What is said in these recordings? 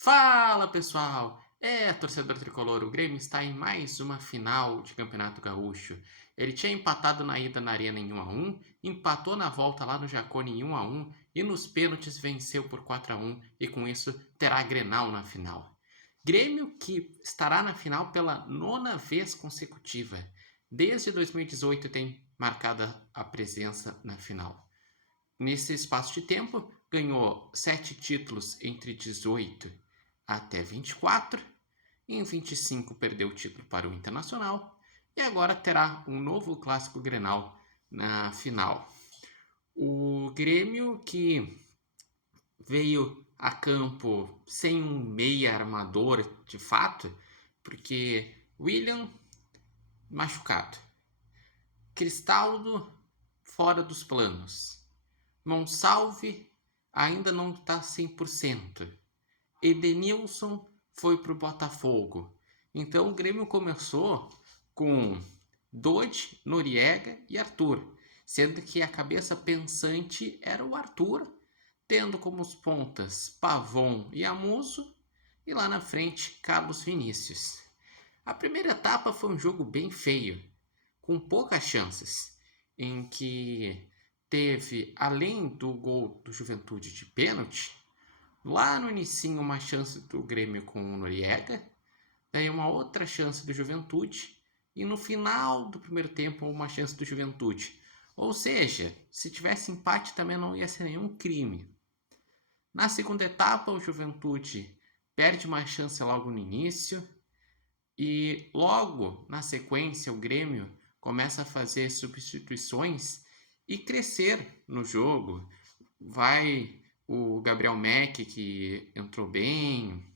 Fala pessoal! Torcedor tricolor, o Grêmio está em mais uma final de Campeonato Gaúcho. Ele tinha empatado na ida na Arena em 1-1, empatou na volta lá no Jacone em 1-1 e nos pênaltis venceu por 4-1 e com isso terá Grenal na final. Grêmio que estará na final pela 9ª vez consecutiva. Desde 2018 tem marcada a presença na final. Nesse espaço de tempo, ganhou 7 títulos entre 18 até 24. Em 25 perdeu o título para o Internacional e agora terá um novo clássico Grenal na final. O Grêmio que veio a campo sem um meia armador de fato, porque William machucado, Cristaldo fora dos planos, Monsalve ainda não está 100%. Edenilson foi para o Botafogo. Então o Grêmio começou com Dodge, Noriega e Arthur, sendo que a cabeça pensante era o Arthur, tendo como os pontas Pavon e Amuso, e lá na frente Carlos Vinícius. A primeira etapa foi um jogo bem feio, com poucas chances, em que teve, além do gol do Juventude de pênalti, lá no inicinho uma chance do Grêmio com o Noriega, daí uma outra chance do Juventude, e no final do primeiro tempo uma chance do Juventude. Ou seja, se tivesse empate também não ia ser nenhum crime. Na segunda etapa, o Juventude perde uma chance logo no início, e logo na sequência o Grêmio começa a fazer substituições e crescer no jogo. Vai o Gabriel Mack, que entrou bem,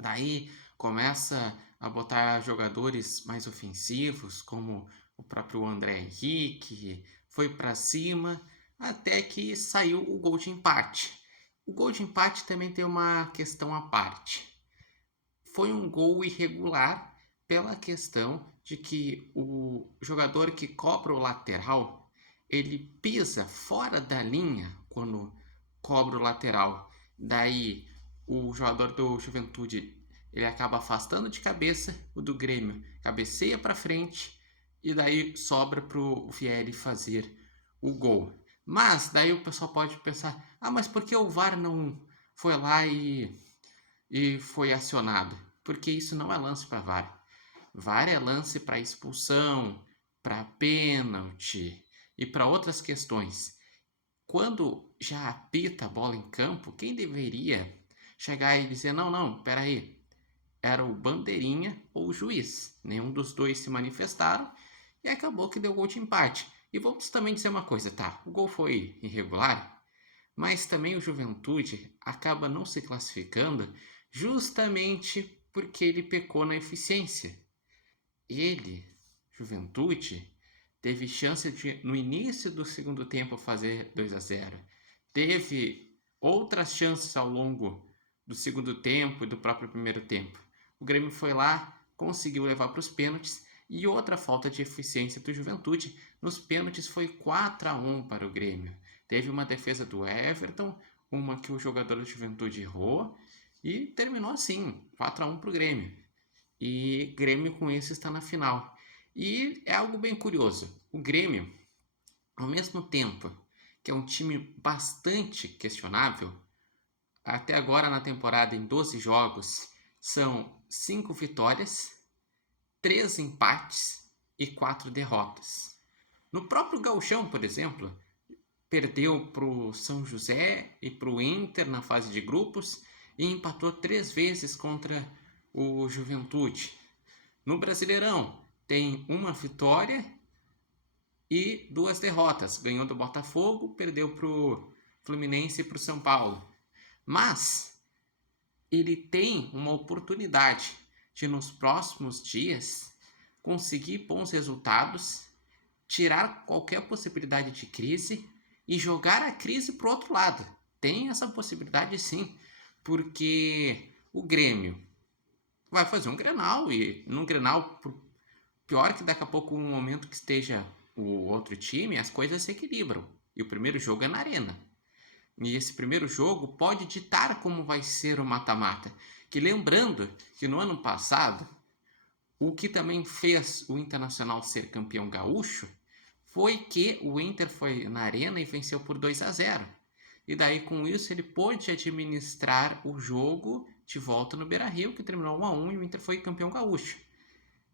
daí começa a botar jogadores mais ofensivos, como o próprio André Henrique, foi para cima, até que saiu o gol de empate. O gol de empate também tem uma questão à parte. Foi um gol irregular pela questão de que o jogador que cobra o lateral, ele pisa fora da linha quando cobra o lateral. Daí o jogador do Juventude ele acaba afastando de cabeça, o do Grêmio cabeceia para frente e daí sobra para o Vieri fazer o gol. Mas daí o pessoal pode pensar, mas por que o VAR não foi lá e foi acionado? Porque isso não é lance para VAR. VAR é lance para expulsão, para pênalti e para outras questões. Quando já apita a bola em campo, quem deveria chegar e dizer: não, não, peraí, era o bandeirinha ou o juiz. Nenhum dos dois se manifestaram e acabou que deu gol de empate. E vamos também dizer uma coisa, tá? O gol foi irregular, mas também o Juventude acaba não se classificando justamente porque ele pecou na eficiência. Ele, Juventude, teve chance de, no início do segundo tempo, fazer 2-0. Teve outras chances ao longo do segundo tempo e do próprio primeiro tempo. O Grêmio foi lá, conseguiu levar para os pênaltis e outra falta de eficiência do Juventude. Nos pênaltis foi 4-1 para o Grêmio. Teve uma defesa do Everton, uma que o jogador do Juventude errou e terminou assim, 4-1 para o Grêmio. E Grêmio com isso está na final. E é algo bem curioso. O Grêmio, ao mesmo tempo que é um time bastante questionável, até agora na temporada em 12 jogos são 5 vitórias, 3 empates e 4 derrotas. No próprio Gauchão, por exemplo, perdeu para o São José e para o Inter na fase de grupos e empatou 3 vezes contra o Juventude. No Brasileirão tem uma vitória e 2 derrotas. Ganhou do Botafogo, perdeu para o Fluminense e para o São Paulo. Mas ele tem uma oportunidade de nos próximos dias conseguir bons resultados, tirar qualquer possibilidade de crise e jogar a crise para o outro lado. Tem essa possibilidade sim, porque o Grêmio vai fazer um Grenal e num Grenal, pior que daqui a pouco, um momento que esteja o outro time, as coisas se equilibram. E o primeiro jogo é na Arena. E esse primeiro jogo pode ditar como vai ser o mata-mata. Que lembrando que no ano passado, o que também fez o Internacional ser campeão gaúcho foi que o Inter foi na Arena e venceu por 2-0. E daí com isso ele pôde administrar o jogo de volta no Beira-Rio, que terminou 1-1 e o Inter foi campeão gaúcho.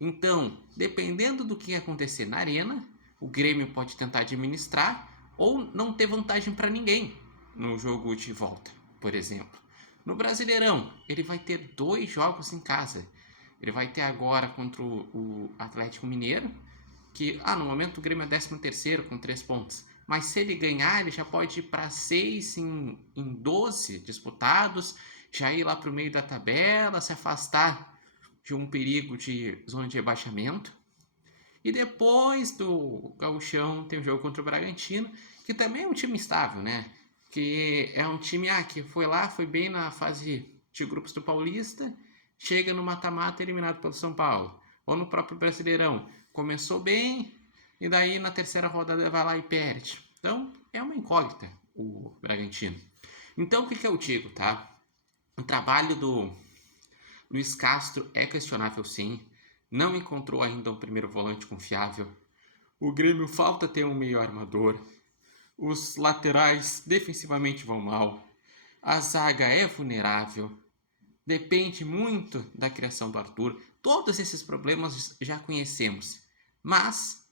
Então, dependendo do que acontecer na Arena, o Grêmio pode tentar administrar ou não ter vantagem para ninguém no jogo de volta, por exemplo. No Brasileirão, ele vai ter 2 jogos em casa. Ele vai ter agora contra o Atlético Mineiro, que no momento o Grêmio é 13º com 3 pontos. Mas se ele ganhar, ele já pode ir para 6 em 12 disputados, já ir lá para o meio da tabela, se afastar de um perigo de zona de rebaixamento. E depois do Gauchão tem o jogo contra o Bragantino, que também é um time estável, né? Que é um time que foi lá, foi bem na fase de grupos do Paulista, chega no mata-mata eliminado pelo São Paulo. Ou no próprio Brasileirão, começou bem e daí na terceira rodada vai lá e perde. Então é uma incógnita o Bragantino. Então o que eu digo, tá? O trabalho do Luiz Castro é questionável sim, não encontrou ainda um primeiro volante confiável. O Grêmio falta ter um meio armador. Os laterais defensivamente vão mal. A zaga é vulnerável. Depende muito da criação do Arthur. Todos esses problemas já conhecemos. Mas,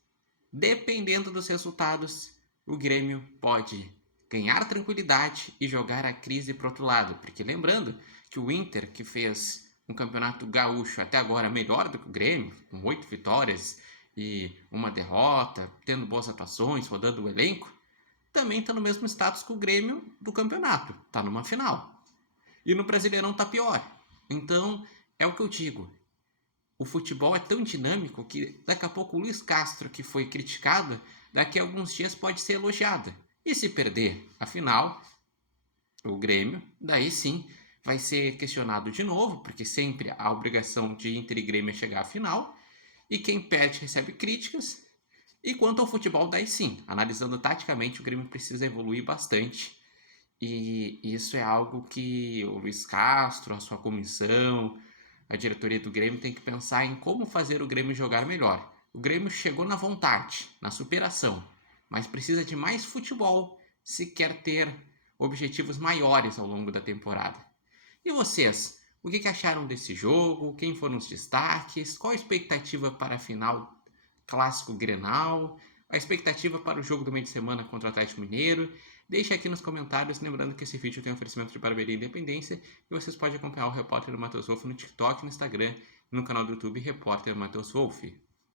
dependendo dos resultados, o Grêmio pode ganhar tranquilidade e jogar a crise para o outro lado. Porque lembrando que o Inter, que fez um campeonato gaúcho até agora melhor do que o Grêmio, com 8 vitórias e uma derrota, tendo boas atuações, rodando o elenco, também está no mesmo status que o Grêmio do campeonato, está numa final. E no Brasileirão está pior. Então, é o que eu digo. O futebol é tão dinâmico que daqui a pouco o Luiz Castro, que foi criticado, daqui a alguns dias pode ser elogiado. E se perder a final, o Grêmio, daí sim vai ser questionado de novo, porque sempre a obrigação de Inter e Grêmio é chegar à final, e quem perde recebe críticas. E quanto ao futebol, daí sim, analisando taticamente, o Grêmio precisa evoluir bastante, e isso é algo que o Luiz Castro, a sua comissão, a diretoria do Grêmio tem que pensar em como fazer o Grêmio jogar melhor. O Grêmio chegou na vontade, na superação, mas precisa de mais futebol se quer ter objetivos maiores ao longo da temporada. E vocês? O que acharam desse jogo? Quem foram os destaques? Qual a expectativa para a final clássico Grenal? A expectativa para o jogo do meio de semana contra o Atlético Mineiro? Deixe aqui nos comentários, lembrando que esse vídeo tem oferecimento de Barbearia Independência e vocês podem acompanhar o Repórter Matheus Wolff no TikTok, no Instagram e no canal do YouTube Repórter Matheus Wolff.